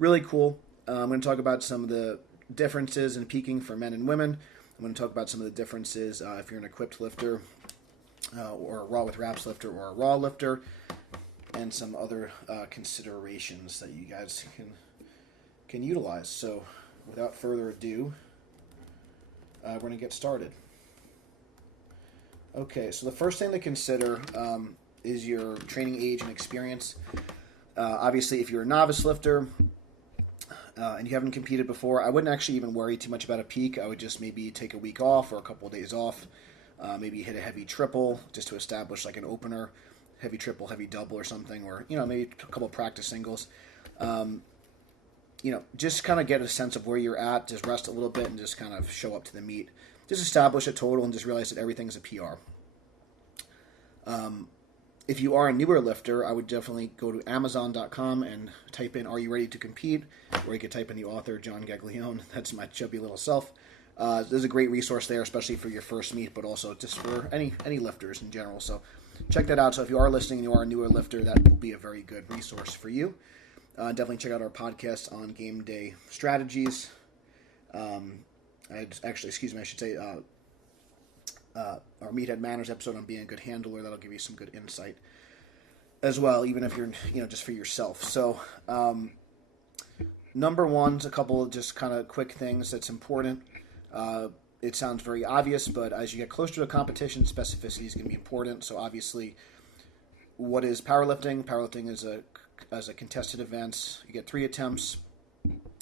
really cool. I'm going to talk about some of the differences in peaking for men and women. I'm going to talk about some of the differences if you're an equipped lifter or a raw with wraps lifter or a raw lifter, and some other considerations that you guys can utilize. So without further ado, we're going to get started. Okay, so the first thing to consider is your training age and experience. Obviously, if you're a novice lifter and you haven't competed before, I wouldn't actually even worry too much about a peak. I would just maybe take a week off or a couple of days off. Maybe hit a heavy triple just to establish like an opener, heavy triple, heavy double or something, or maybe a couple of practice singles. Just kind of get a sense of where you're at, just rest a little bit and just kind of show up to the meet. Just establish a total and just realize that everything's a PR. If you are a newer lifter, I would definitely go to Amazon.com and type in, "Are you ready to compete?" Or you could type in the author, Coach Gaglione. That's my chubby little self. There's a great resource there, especially for your first meet, but also just for any lifters in general. So check that out. So if you are listening and you are a newer lifter, that will be a very good resource for you. Definitely check out our podcast on game day strategies. I should say our Meathead Manners episode on being a good handler. That'll give you some good insight as well, even if you're, just for yourself. So number one's a couple of just kind of quick things that's important. It sounds very obvious, but as you get closer to a competition, specificity is going to be important. So obviously, what is powerlifting? Powerlifting is a contested event. You get 3 attempts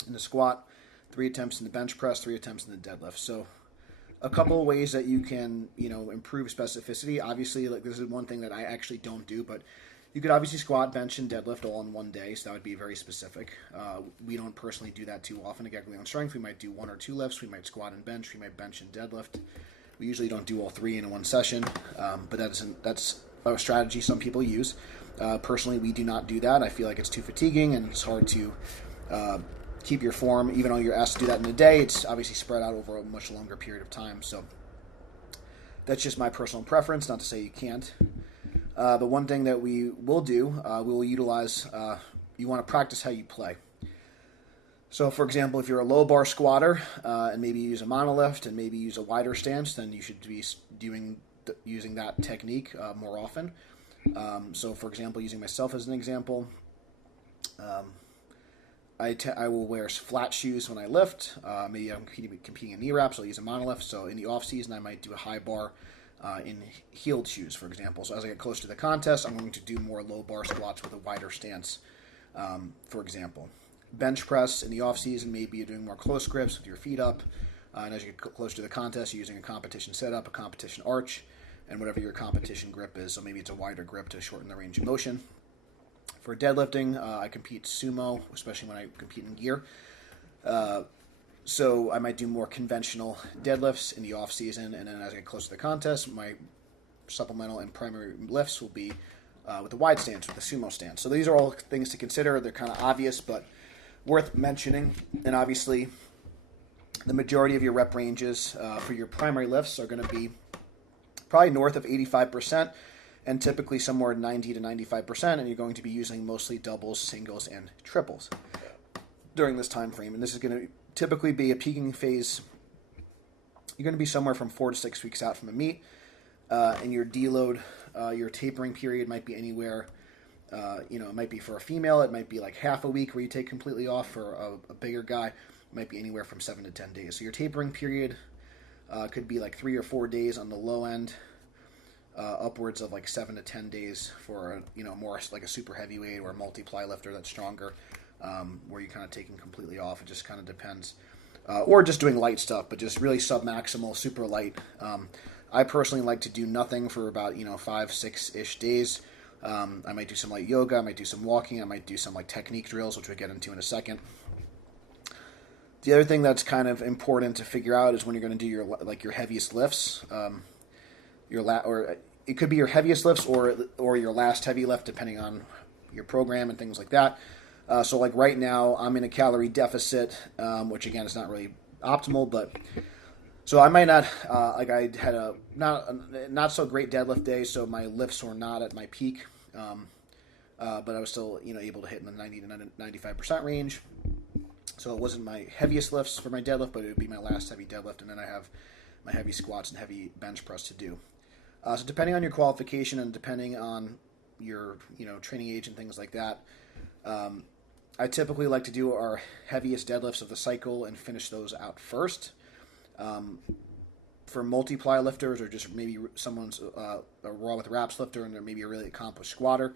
in the squat, 3 attempts in the bench press, 3 attempts in the deadlift. So a couple of ways that you can, improve specificity. Obviously, like this is one thing that I actually don't do, but you could obviously squat, bench, and deadlift all in one day, so that would be very specific. We don't personally do that too often at Gaglione Strength. We might do 1 or 2 lifts. We might squat and bench. We might bench and deadlift. We usually don't do all 3 in one session, but that's a strategy some people use. Personally, we do not do that. I feel like it's too fatiguing and it's hard to keep your form. Even though you're asked to do that in a day, it's obviously spread out over a much longer period of time. So that's just my personal preference, not to say you can't. But one thing that we will do, we will utilize, you want to practice how you play. So, for example, if you're a low bar squatter and maybe you use a monolift and maybe use a wider stance, then you should be using that technique more often. So, for example, using myself as an example, I will wear flat shoes when I lift. Maybe I'm competing in knee wraps, I'll use a monolift. So in the off season, I might do a high bar in heeled shoes, for example. So as I get closer to the contest, I'm going to do more low bar squats with a wider stance, for example. Bench press in the off season, maybe you're doing more close grips with your feet up. And as you get closer to the contest, you're using a competition setup, a competition arch, and whatever your competition grip is. So maybe it's a wider grip to shorten the range of motion. For deadlifting, I compete sumo, especially when I compete in gear. So I might do more conventional deadlifts in the off season, and then as I get closer to the contest, my supplemental and primary lifts will be with the wide stance, with the sumo stance. So these are all things to consider. They're kind of obvious, but worth mentioning. And obviously, the majority of your rep ranges for your primary lifts are going to be probably north of 85%. And typically somewhere 90 to 95%, and you're going to be using mostly doubles, singles, and triples during this time frame. And this is going to typically be a peaking phase. You're going to be somewhere from 4 to 6 weeks out from a meet, and your deload, your tapering period might be anywhere. It might be for a female, it might be like half a week where you take completely off. For a bigger guy, it might be anywhere from 7 to 10 days. So your tapering period could be like 3 or 4 days on the low end. Upwards of like 7 to 10 days for more like a super heavyweight or a multiply lifter that's stronger, where you're kind of taking completely off. It just kind of depends, or just doing light stuff, but just really submaximal, super light. I personally like to do nothing for about 5-6-ish days. I might do some light yoga, I might do some walking, I might do some like technique drills, which we'll get into in a second. The other thing that's kind of important to figure out is when you're going to do your heaviest lifts. Or it could be your heaviest lifts or your last heavy lift, depending on your program and things like that. So like right now, I'm in a calorie deficit, which again is not really optimal, but so I might not I had a not so great deadlift day, so my lifts were not at my peak, but I was still able to hit in the 90 to 95% range. So it wasn't my heaviest lifts for my deadlift, but it would be my last heavy deadlift, and then I have my heavy squats and heavy bench press to do. So depending on your qualification and depending on your training age and things like that, I typically like to do our heaviest deadlifts of the cycle and finish those out first. For multiply lifters or just maybe someone's a raw with wraps lifter and they're maybe a really accomplished squatter,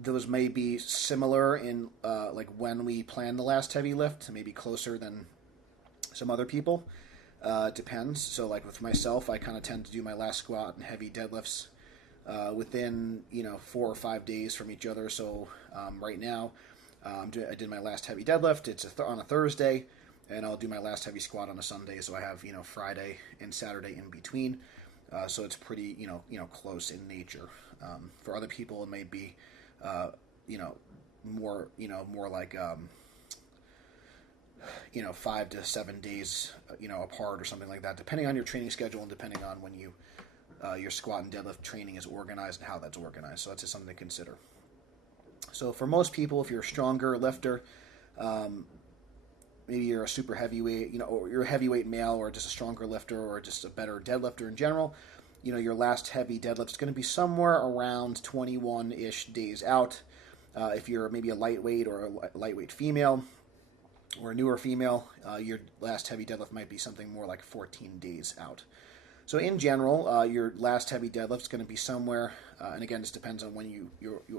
those may be similar in like when we plan the last heavy lift, maybe closer than some other people. It depends. So like with myself, I kind of tend to do my last squat and heavy deadlifts within 4 or 5 days from each other. So right now, I did my last heavy deadlift. It's on a Thursday, and I'll do my last heavy squat on a Sunday. So I have Friday and Saturday in between. So it's pretty close in nature. For other people, it may be more like 5 to 7 days apart or something like that, depending on your training schedule and depending on when your squat and deadlift training is organized and how that's organized. So that's just something to consider. So for most people, if you're a stronger lifter, maybe you're a super heavyweight, or you're a heavyweight male or just a stronger lifter or just a better deadlifter in general, your last heavy deadlift is going to be somewhere around 21-ish days out. If you're maybe a lightweight or a lightweight female or a newer female, your last heavy deadlift might be something more like 14 days out. So in general, your last heavy deadlift is going to be somewhere, and again, this depends on when you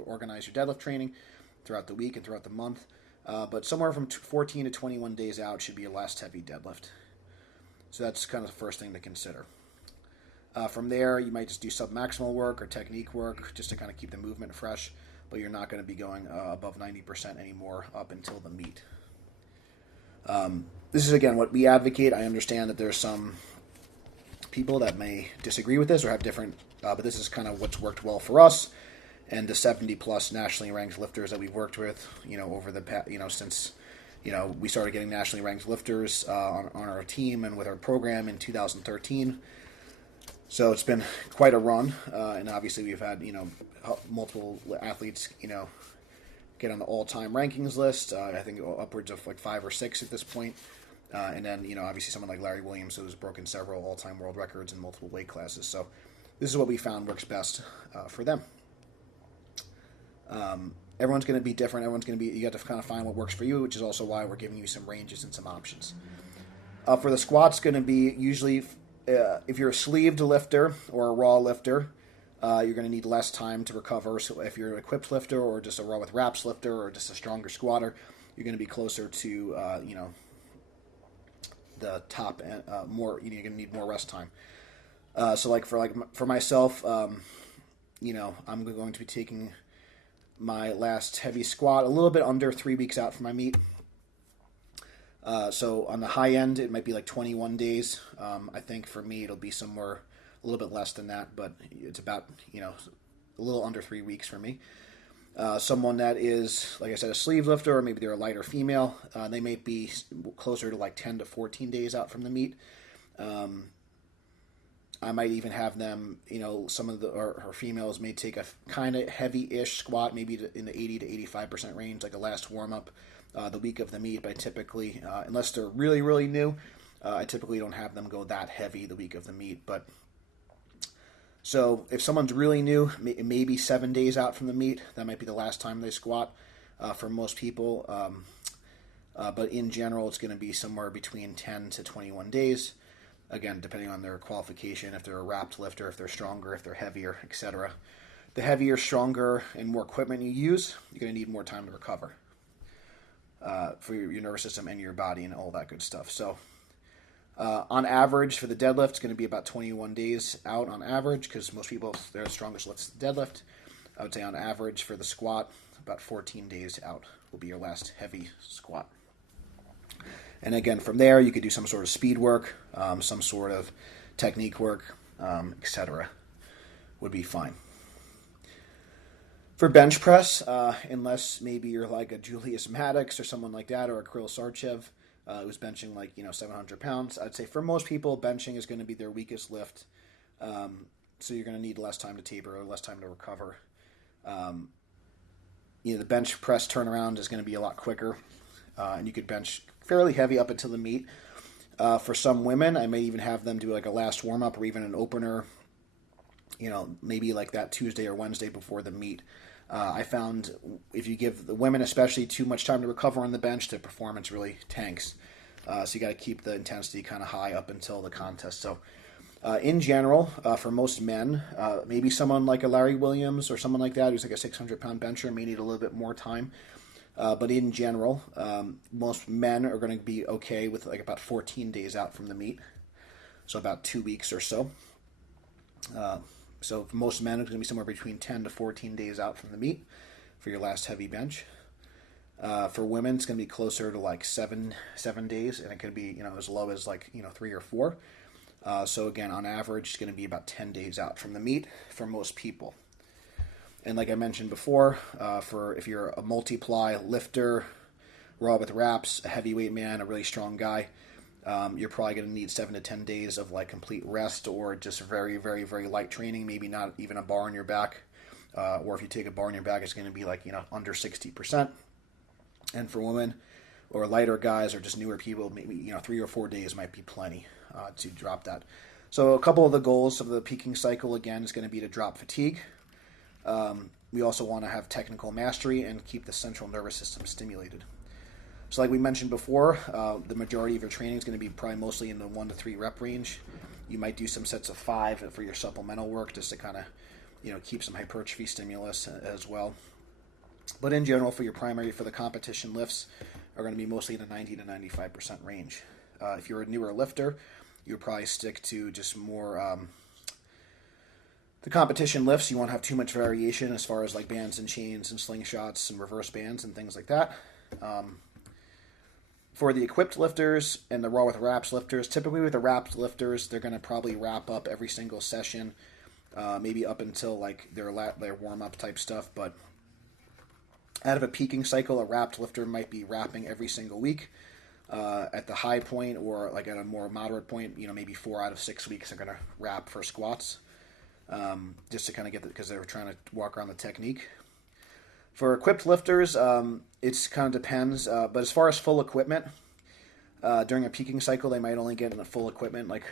organize your deadlift training throughout the week and throughout the month, but somewhere from 14 to 21 days out should be your last heavy deadlift. So that's kind of the first thing to consider. From there, you might just do submaximal work or technique work just to kind of keep the movement fresh, but you're not going to be going above 90% anymore up until the meet. This is, again, what we advocate. I understand that there's some people that may disagree with this or have different, but this is kind of what's worked well for us and the 70-plus nationally ranked lifters that we've worked with, over the past, since, we started getting nationally ranked lifters on our team and with our program in 2013. So it's been quite a run, and obviously we've had, multiple athletes, get on the all-time rankings list. I think upwards of like 5 or 6 at this point. And then, obviously someone like Larry Williams who's broken several all-time world records in multiple weight classes. So this is what we found works best for them. Everyone's going to be different. You got to kind of find what works for you, which is also why we're giving you some ranges and some options. For the squats, going to be usually, if you're a sleeved lifter or a raw lifter, you're going to need less time to recover. So if you're an equipped lifter or just a raw with wraps lifter or just a stronger squatter, you're going to be closer to, the top and more. You're going to need more rest time. So for myself, I'm going to be taking my last heavy squat a little bit under 3 weeks out from my meet. So on the high end, it might be like 21 days. I think for me, it'll be somewhere a little bit less than that, but it's about, a little under 3 weeks for me. Someone that is, like I said, a sleeve lifter, or maybe they're a lighter female, they may be closer to like 10 to 14 days out from the meet. I might even have them, some of our females may take a kind of heavy-ish squat, maybe in the 80 to 85% range, like a last warm-up the week of the meet. But I typically, unless they're really, really new, I typically don't have them go that heavy the week of the meet. But so if someone's really new, maybe 7 days out from the meet, that might be the last time they squat for most people. But in general, it's going to be somewhere between 10 to 21 days. Again, depending on their qualification, if they're a wrapped lifter, if they're stronger, if they're heavier, etc. The heavier, stronger, and more equipment you use, you're going to need more time to recover for your nervous system and your body and all that good stuff. So on average, for the deadlift, it's going to be about 21 days out on average, because most people, their strongest lift's the deadlift. I would say on average for the squat, about 14 days out will be your last heavy squat. And again, from there, you could do some sort of speed work, some sort of technique work, etc. would be fine. For bench press, unless maybe you're like a Julius Maddox or someone like that, or a Kirill Sarchev, who's benching 700 pounds, I'd say for most people, benching is going to be their weakest lift. So you're going to need less time to taper or less time to recover. The bench press turnaround is going to be a lot quicker. and you could bench fairly heavy up until the meet. For some women, I may even have them do like a last warm-up or even an opener, maybe like that Tuesday or Wednesday before the meet. I found if you give the women especially too much time to recover on the bench, the performance really tanks. So you got to keep the intensity kind of high up until the contest. So in general, for most men, maybe someone like a Larry Williams or someone like that who's like a 600-pound bencher may need a little bit more time. But in general, most men are going to be okay with like about 14 days out from the meet. So about 2 weeks or so. So for most men, it's going to be somewhere between 10 to 14 days out from the meet for your last heavy bench. For women, it's going to be closer to like seven days, and it could be as low as like 3 or 4. So again, on average, it's going to be about 10 days out from the meet for most people. And like I mentioned before, for if you're a multiply lifter, raw with wraps, a heavyweight man, a really strong guy, you're probably going to need 7 to 10 days of like complete rest or just very, very, very light training, maybe not even a bar on your back. Or if you take a bar on your back, it's going to be like, under 60%. And for women or lighter guys or just newer people, maybe, 3 or 4 days might be plenty to drop that. So a couple of the goals of the peaking cycle, again, is going to be to drop fatigue. We also want to have technical mastery and keep the central nervous system stimulated. So like we mentioned before, the majority of your training is going to be probably mostly in the 1 to 3 rep range. You might do some sets of 5 for your supplemental work just to kind of, keep some hypertrophy stimulus as well. But in general, for the competition lifts are going to be mostly in the 90 to 95% range. If you're a newer lifter, you would probably stick to just more the competition lifts. You won't have too much variation as far as like bands and chains and slingshots and reverse bands and things like that. For the equipped lifters and the raw with wraps lifters, typically with the wrapped lifters, they're going to probably wrap up every single session, maybe up until like their warm-up type stuff. But out of a peaking cycle, a wrapped lifter might be wrapping every single week. At the high point or like at a more moderate point, maybe 4 out of 6 weeks are going to wrap for squats. Just to kind of get because they're trying to walk around the technique. For equipped lifters, it kind of depends. But as far as full equipment, during a peaking cycle, they might only get in the full equipment like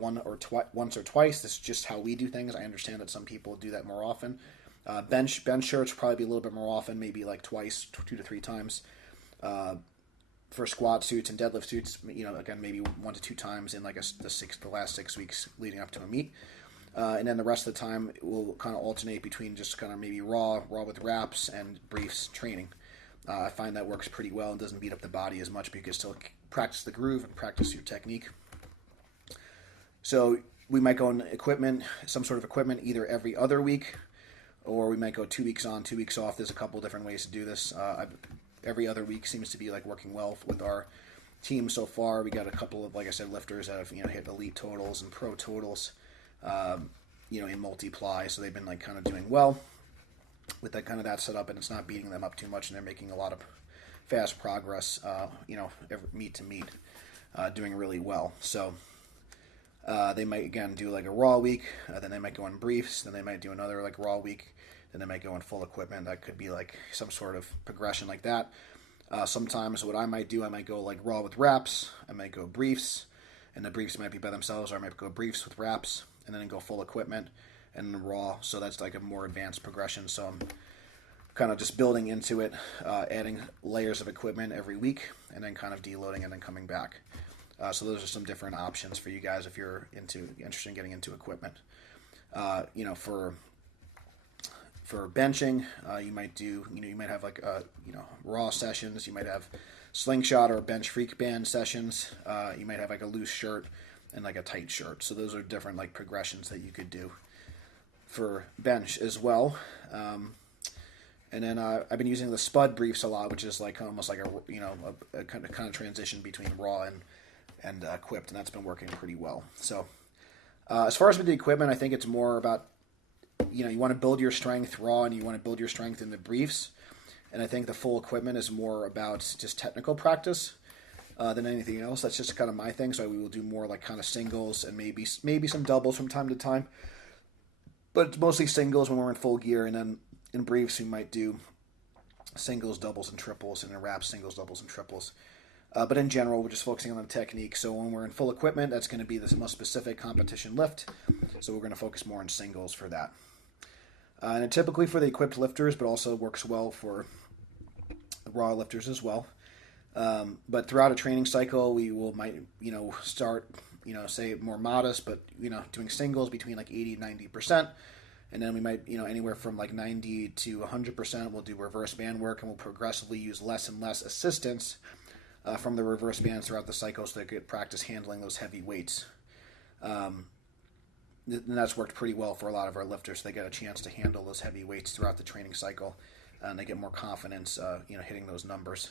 once or twice. This is just how we do things. I understand that some people do that more often. Bench shirts probably be a little bit more often, maybe like twice, 2 to 3 times. For squat suits and deadlift suits, again maybe 1 to 2 times in like the last 6 weeks leading up to a meet. And then the rest of the time we'll kind of alternate between just kind of maybe raw with wraps and briefs training. I find that works pretty well and doesn't beat up the body as much, but you can still practice the groove and practice your technique. So we might go on equipment, some sort of equipment, either every other week, or we might go 2 weeks on, 2 weeks off. There's a couple different ways to do this. Every other week seems to be like working well with our team so far. We got a couple of, like I said, lifters that have hit elite totals and pro totals. In multiply, so they've been like kind of doing well with that kind of that setup, and it's not beating them up too much, and they're making a lot of fast progress. Every meet to meet, doing really well. So they might again do like a raw week, then they might go in briefs, then they might do another like raw week, then they might go in full equipment. That could be like some sort of progression like that. Sometimes what I might do, I might go like raw with wraps, I might go briefs, and the briefs might be by themselves, or I might go briefs with wraps, and then go full equipment and then raw. So that's like a more advanced progression. So I'm kind of just building into it, adding layers of equipment every week, and then kind of deloading and then coming back. So those are some different options for you guys if you're interested in getting into equipment. For benching, you might do, you might have like raw sessions. You might have slingshot or bench freak band sessions. You might have like a loose shirt and like a tight shirt. So those are different like progressions that you could do for bench as well. And then I've been using the Spud briefs a lot, which is like almost like a kind of transition between raw and equipped, and that's been working pretty well. So as far as with the equipment, I think it's more about you want to build your strength raw, and you want to build your strength in the briefs. And I think the full equipment is more about just technical practice than anything else. That's just kind of my thing. So we will do more like kind of singles and maybe some doubles from time to time. But it's mostly singles when we're in full gear, and then in briefs we might do singles, doubles, and triples, and in wraps, singles, doubles, and triples. But in general, we're just focusing on the technique. So when we're in full equipment, that's going to be the most specific competition lift. So we're going to focus more on singles for that. And typically for the equipped lifters, but also works well for raw lifters as well. But throughout a training cycle, we might start say more modest, but doing singles between like 80 and 90%. And then we might, anywhere from like 90 to 100%, we'll do reverse band work, and we'll progressively use less and less assistance from the reverse bands throughout the cycle, so they could practice handling those heavy weights. And that's worked pretty well for a lot of our lifters. They get a chance to handle those heavy weights throughout the training cycle, and they get more confidence, hitting those numbers.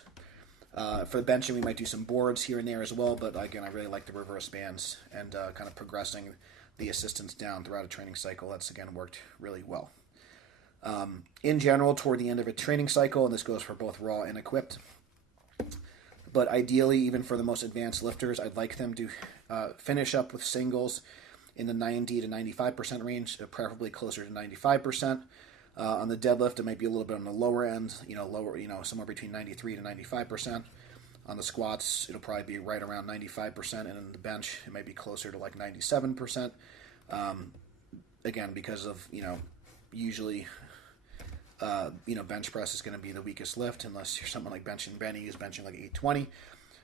For the benching, we might do some boards here and there as well, but again, I really like the reverse bands and kind of progressing the assistance down throughout a training cycle. That's, again, worked really well. In general, toward the end of a training cycle, and this goes for both raw and equipped, but ideally, even for the most advanced lifters, I'd like them to finish up with singles in the 90 to 95% range, preferably closer to 95%. On the deadlift, it might be a little bit on the lower end, somewhere between 93 to 95%. On the squats, it'll probably be right around 95%, and on the bench, it might be closer to like 97%. Again, because of, usually, bench press is going to be the weakest lift, unless you're someone like benching Benny, who's benching like 820.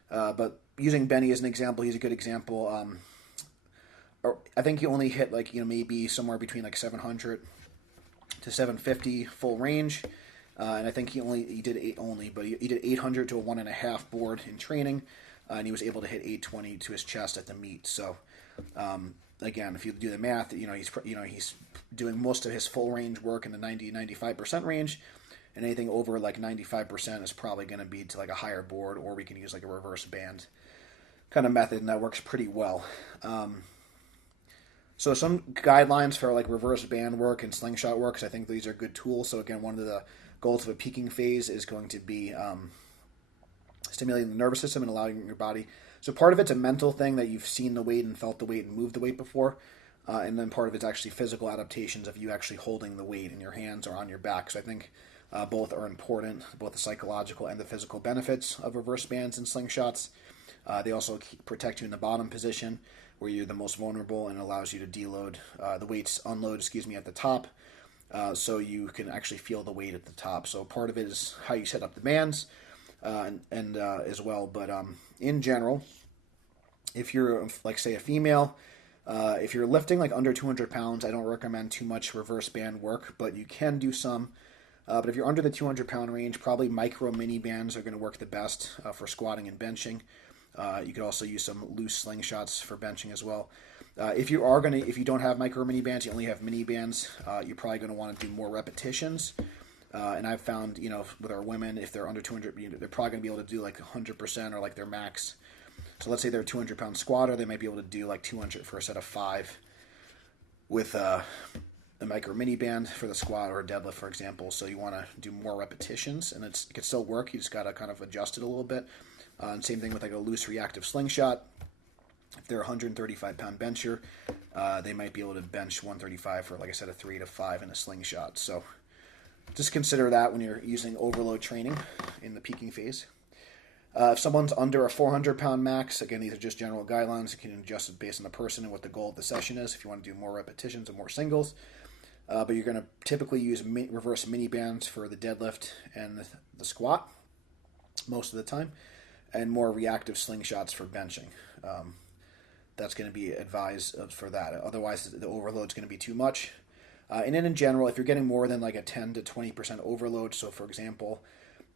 But using Benny as an example, he's a good example. I think he only hit like, maybe somewhere between like 700 to 750 full range. And I think he did 8 only, but he did 800 to a 1.5 board in training, and he was able to hit 820 to his chest at the meet. So, again, if you do the math, he's doing most of his full range work in the 90-95% range, and anything over like 95% is probably going to be to like a higher board, or we can use like a reverse band kind of method, and that works pretty well. So some guidelines for like reverse band work and slingshot work, because I think these are good tools. So again, one of the goals of a peaking phase is going to be stimulating the nervous system and allowing your body. So part of it's a mental thing that you've seen the weight and felt the weight and moved the weight before. And then part of it's actually physical adaptations of you actually holding the weight in your hands or on your back. So I think both are important, both the psychological and the physical benefits of reverse bands and slingshots. They also protect you in the bottom position, where you're the most vulnerable, and allows you to deload the weights, unload, at the top. So you can actually feel the weight at the top. So part of it is how you set up the bands and as well. But in general, if you're like say a female, if you're lifting like under 200 pounds, I don't recommend too much reverse band work, but you can do some. But if you're under the 200 pound range, probably micro mini bands are going to work the best for squatting and benching. You could also use some loose slingshots for benching as well. If you don't have micro mini bands, you only have mini bands, you're probably going to want to do more repetitions. And I've found, with our women, if they're under 200, they're probably going to be able to do like 100% or like their max. So let's say they're a 200 pound squatter, they might be able to do like 200 for a set of 5 with a micro mini band for the squat or a deadlift, for example. So you want to do more repetitions, and it can still work. You just got to kind of adjust it a little bit. And same thing with like a loose reactive slingshot. If they're a 135 pound bencher, they might be able to bench 135 for, like I said, a 3 to 5 in a slingshot. So just consider that when you're using overload training in the peaking phase. If someone's under a 400 pound max, again, these are just general guidelines. You can adjust it based on the person and what the goal of the session is. If you want to do more repetitions and more singles, but you're going to typically use reverse mini bands for the deadlift and the squat most of the time, and more reactive slingshots for benching. That's going to be advised for that. Otherwise, the overload is going to be too much. And then in general, if you're getting more than like a 10 to 20% overload, so for example,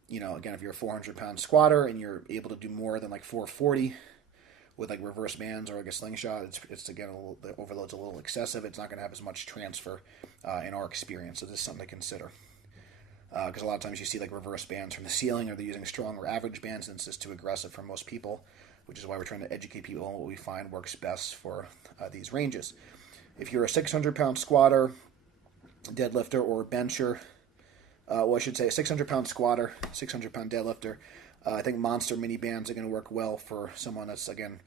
again, if you're a 400 pound squatter and you're able to do more than like 440 with like reverse bands or like a slingshot, it's again, the overload's a little excessive. It's not going to have as much transfer in our experience. So this is something to consider. Because a lot of times you see like reverse bands from the ceiling, or they're using strong or average bands, and it's just too aggressive for most people, which is why we're trying to educate people on what we find works best for these ranges. If you're a 600 pound squatter, deadlifter, or bencher, I should say a 600 pound squatter, 600 pound deadlifter, I think monster mini bands are going to work well for someone that's, again,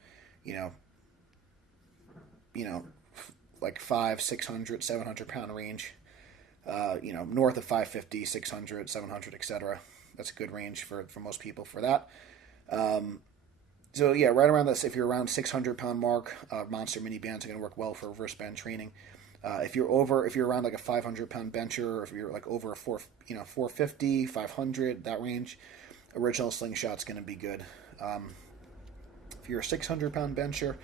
like 500, 600, 700 pound range. North of 550, 600, 700, etc. That's a good range for most people for that. So yeah, right around this, if you're around 600-pound mark, monster mini bands are going to work well for reverse band training. If you're around like a 500-pound bencher, or if you're like over a 450, 500, that range, original slingshot's going to be good. If you're a 600-pound bencher,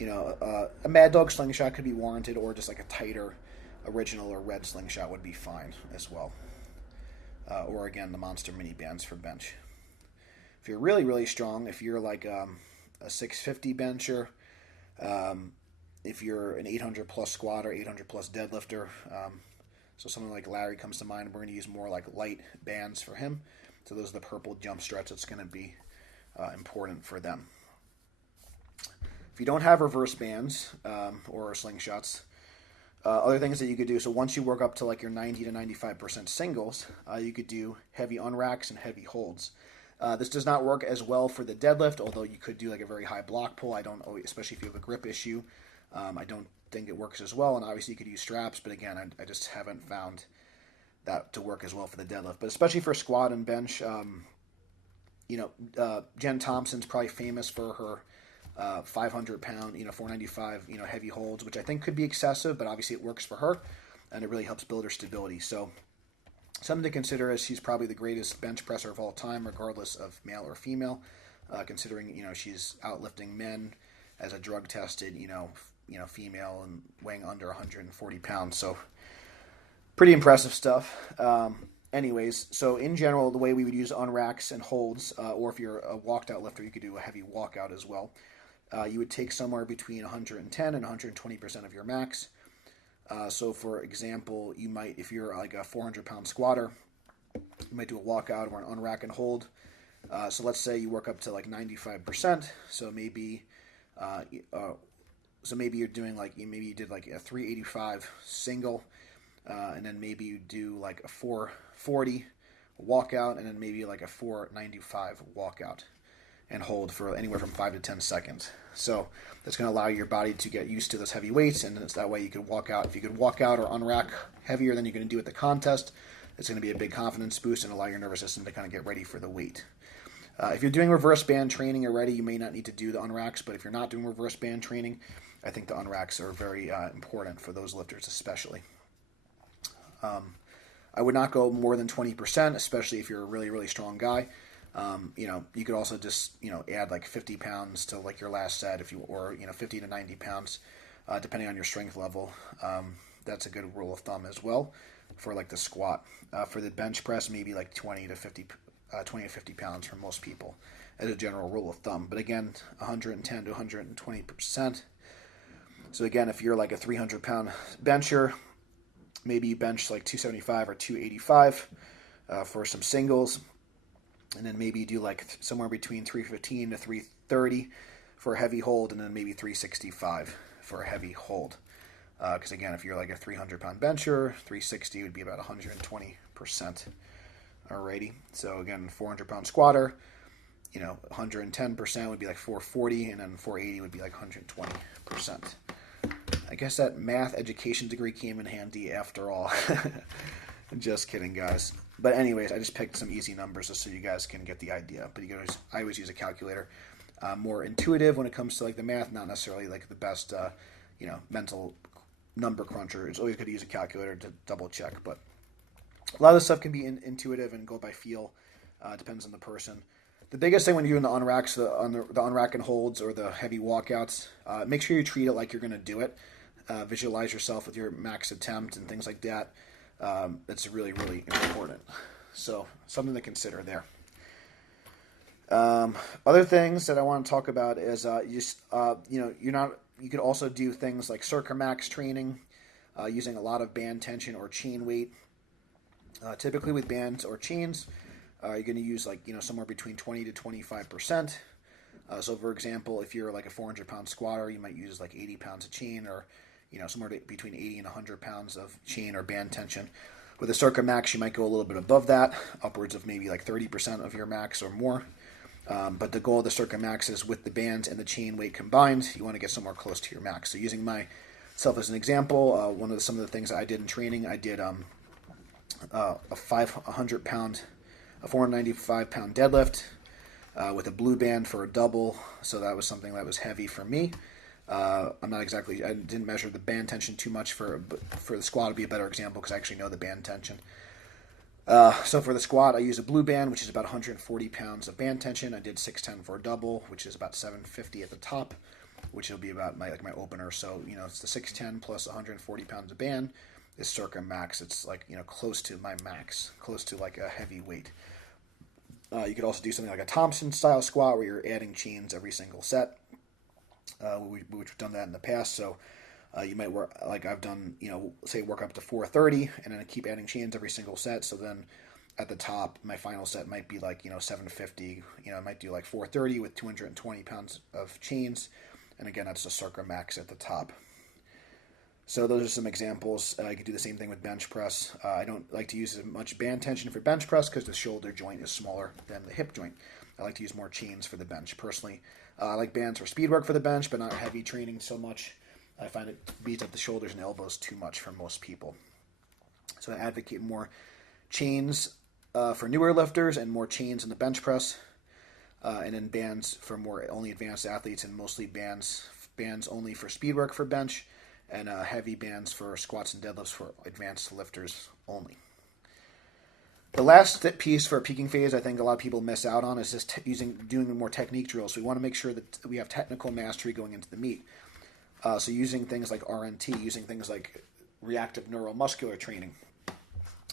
a Mad Dog slingshot could be warranted, or just like a tighter original or red slingshot would be fine as well. Or again, the monster mini bands for bench. If you're really, really strong, if you're like a 650 bencher, if you're an 800 plus squatter, 800 plus deadlifter, so someone like Larry comes to mind. We're going to use more like light bands for him. So those are the purple jump struts. It's going to be important for them. If you don't have reverse bands or slingshots, other things that you could do, so once you work up to like your 90 to 95% singles, you could do heavy unracks and heavy holds. This does not work as well for the deadlift, although you could do like a very high block pull. I don't always, especially if you have a grip issue, I don't think it works as well. And obviously you could use straps, but again, I just haven't found that to work as well for the deadlift. But especially for squat and bench, Jen Thompson's probably famous for her 500-pound, 495, heavy holds, which I think could be excessive, but obviously it works for her, and it really helps build her stability. So something to consider, is she's probably the greatest bench presser of all time, regardless of male or female, considering, she's outlifting men as a drug-tested, female and weighing under 140 pounds. So pretty impressive stuff. Anyways, so in general, the way we would use unracks and holds, or if you're a walked-out lifter, you could do a heavy walkout as well. You would take somewhere between 110 and 120% of your max. So for example, you might, if you're like a 400-pound squatter, you might do a walkout or an unrack and hold. So let's say you work up to like 95%. So maybe you're doing like, maybe you did like a 385 single, and then maybe you do like a 440 walkout, and then maybe like a 495 walkout and hold for anywhere from 5 to 10 seconds. So that's going to allow your body to get used to those heavy weights, and it's that way you can walk out. If you could walk out or unrack heavier than you're going to do at the contest, it's going to be a big confidence boost and allow your nervous system to kind of get ready for the weight. If you're doing reverse band training already, you may not need to do the unracks, but if you're not doing reverse band training, I think the unracks are very important for those lifters especially. I would not go more than 20%, especially if you're a really, really strong guy. You could also just, add like 50 pounds to like your last set, or 50 to 90 pounds, depending on your strength level. That's a good rule of thumb as well for like the squat. For the bench press, maybe like 20 to 50 pounds for most people as a general rule of thumb. But again, 110 to 120%. So again, if you're like a 300-pound bencher, maybe you bench like 275 or 285 for some singles. And then maybe you do like somewhere between 315 to 330 for a heavy hold, and then maybe 365 for a heavy hold. Because again, if you're like a 300-pound bencher, 360 would be about 120%. Alrighty. So again, 400-pound squatter, 110% would be like 440, and then 480 would be like 120%. I guess that math education degree came in handy after all. Just kidding, guys. But anyways, I just picked some easy numbers just so you guys can get the idea. But I always use a calculator. More intuitive when it comes to like the math, not necessarily like the best, mental number cruncher. It's always good to use a calculator to double check. But a lot of this stuff can be intuitive and go by feel. Depends on the person. The biggest thing when you're doing the unracks, the unrack and holds or the heavy walkouts, make sure you treat it like you're going to do it. Visualize yourself with your max attempt and things like that. That's really, really important. So something to consider there. Other things that I want to talk about is you could also do things like circa max training, using a lot of band tension or chain weight. Typically with bands or chains, you're going to use like somewhere between 20 to 25%. So for example, if you're like a 400-pound squatter, you might use like 80 pounds of chain, or somewhere between 80 and 100 pounds of chain or band tension. With a circa max, you might go a little bit above that, upwards of maybe like 30% of your max or more. But the goal of the circa max is with the bands and the chain weight combined, you want to get somewhere close to your max. So using myself as an example, some of the things I did in training, I did a 500-pound a 495-pound deadlift with a blue band for a double. So that was something that was heavy for me. I didn't measure the band tension too much for the squat to be a better example because I actually know the band tension. So for the squat, I use a blue band, which is about 140 pounds of band tension. I did 610 for a double, which is about 750 at the top, which will be about my opener. So, it's the 610 plus 140 pounds of band is circa max. It's close to my max, close to like a heavy weight. You could also do something like a Thompson style squat where you're adding chains every single set. We've done that in the past. So you might work, like I've done, say work up to 430 and then keep adding chains every single set. So then at the top, my final set might be 750. I might do 430 with 220 pounds of chains. And again, that's the circa max at the top. So those are some examples. You could do the same thing with bench press. I don't like to use as much band tension for bench press because the shoulder joint is smaller than the hip joint. I like to use more chains for the bench personally. I like bands for speed work for the bench, but not heavy training so much. I find it beats up the shoulders and elbows too much for most people. So I advocate more chains for newer lifters and more chains in the bench press, and then bands for more only advanced athletes, and mostly bands only for speed work for bench, and heavy bands for squats and deadlifts for advanced lifters only. The last piece for a peaking phase I think a lot of people miss out on is just doing more technique drills. So we want to make sure that we have technical mastery going into the meet. So using things like RNT, using things like reactive neuromuscular training.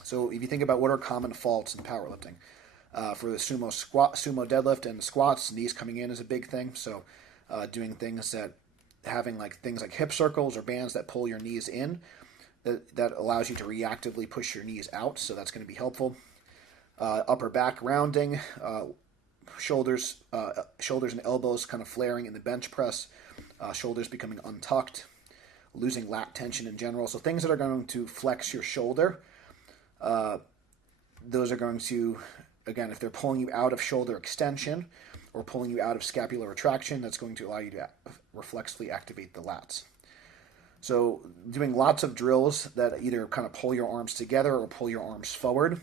So if you think about what are common faults in powerlifting, for the sumo deadlift and the squats, knees coming in is a big thing. So doing things that having things like hip circles or bands that pull your knees in, that allows you to reactively push your knees out. So that's going to be helpful. Upper back rounding, shoulders and elbows kind of flaring in the bench press, shoulders becoming untucked, losing lat tension in general. So things that are going to flex your shoulder, those are going to, again, if they're pulling you out of shoulder extension or pulling you out of scapular retraction, that's going to allow you to reflexively activate the lats. So doing lots of drills that either kind of pull your arms together or pull your arms forward,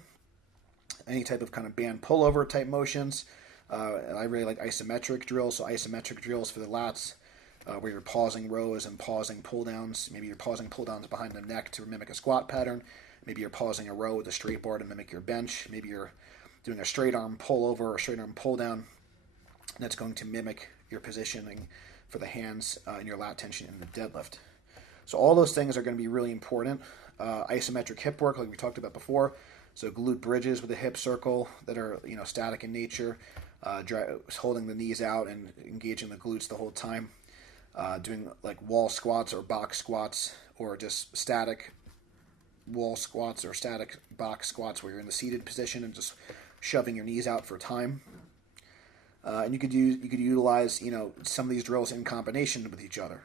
any type of kind of band pullover type motions. I really like isometric drills. So isometric drills for the lats, where you're pausing rows and pausing pull downs. Maybe you're pausing pull downs behind the neck to mimic a squat pattern. Maybe you're pausing a row with a straight bar to mimic your bench. Maybe you're doing a straight arm pull over or straight arm pull down. That's going to mimic your positioning for the hands and your lat tension in the deadlift. So all those things are going to be really important. Isometric hip work, like we talked about before. So glute bridges with a hip circle that are static in nature, holding the knees out and engaging the glutes the whole time. Doing like wall squats or box squats, or just static wall squats or static box squats where you're in the seated position and just shoving your knees out for time. And you could utilize some of these drills in combination with each other.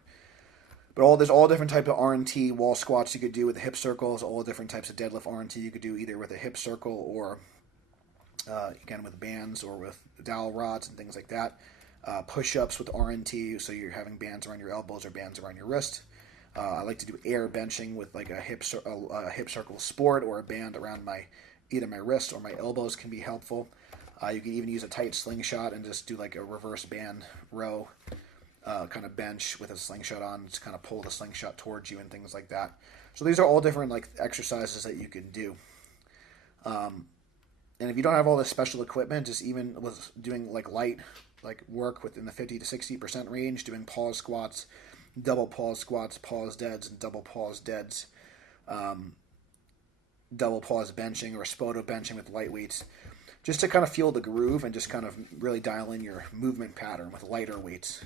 But there's all different types of RNT wall squats you could do with the hip circles, all different types of deadlift RNT you could do either with a hip circle or, again, with bands or with dowel rods and things like that. Push-ups with RNT, so you're having bands around your elbows or bands around your wrist. I like to do air benching with like a hip circle sport or a band around either my wrist or my elbows can be helpful. You can even use a tight slingshot and just do like a reverse band row. Kind of bench with a slingshot on, just kind of pull the slingshot towards you and things like that. So these are all different exercises that you can do. And if you don't have all this special equipment, just even with doing light work within the 50 to 60% range, doing pause squats, double pause squats, pause deads, and double pause deads, double pause benching or spoto benching with light weights, just to kind of feel the groove and just kind of really dial in your movement pattern with lighter weights.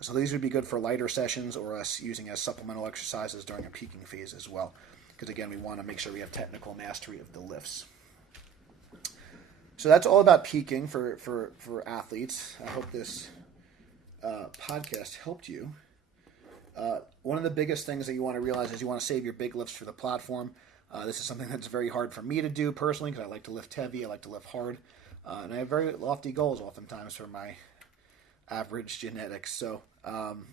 So these would be good for lighter sessions or us using as supplemental exercises during a peaking phase as well. Because again, we want to make sure we have technical mastery of the lifts. So that's all about peaking for athletes. I hope this podcast helped you. One of the biggest things that you want to realize is you want to save your big lifts for the platform. This is something that's very hard for me to do personally because I like to lift heavy, I like to lift hard, and I have very lofty goals oftentimes for my average genetics. So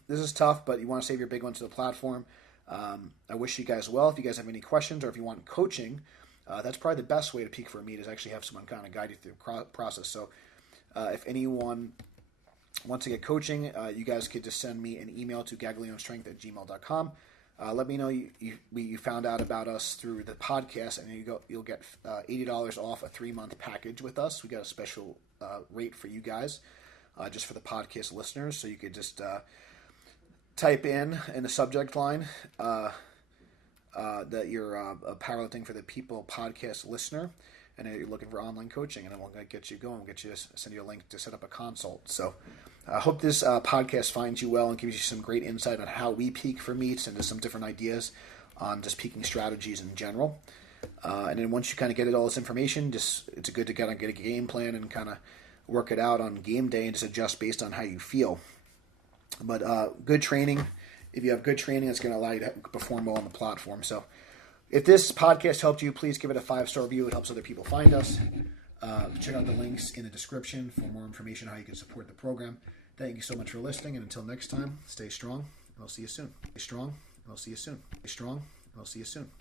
this is tough, but you want to save your big ones to the platform. I wish you guys well. If you guys have any questions or if you want coaching That's probably the best way to peak for a meet, is actually have someone kind of guide you through the process. So if anyone wants to get coaching, you guys could just send me an email to gaglionestrength@gmail.com. Let me know you found out about us through the podcast, and you'll get $80 off a 3-month package with us. We got a special rate for you guys, just for the podcast listeners. So you could just type in the subject line that you're a Powerlifting for the People podcast listener, and you're looking for online coaching, and then we'll get you going. We'll send you a link to set up a consult. So I hope this podcast finds you well and gives you some great insight on how we peak for meets, and just some different ideas on just peaking strategies in general. And then once you kind of get all this information, it's good to kind of get a game plan and kind of work it out on game day and just adjust based on how you feel. But good training, if you have good training, it's going to allow you to perform well on the platform. So if this podcast helped you, please give it a 5-star review. It helps other people find us. Check out the links in the description for more information on how you can support the program. Thank you so much for listening, and until next time, stay strong, and I'll see you soon. Stay strong, and I'll see you soon. Stay strong, and I'll see you soon.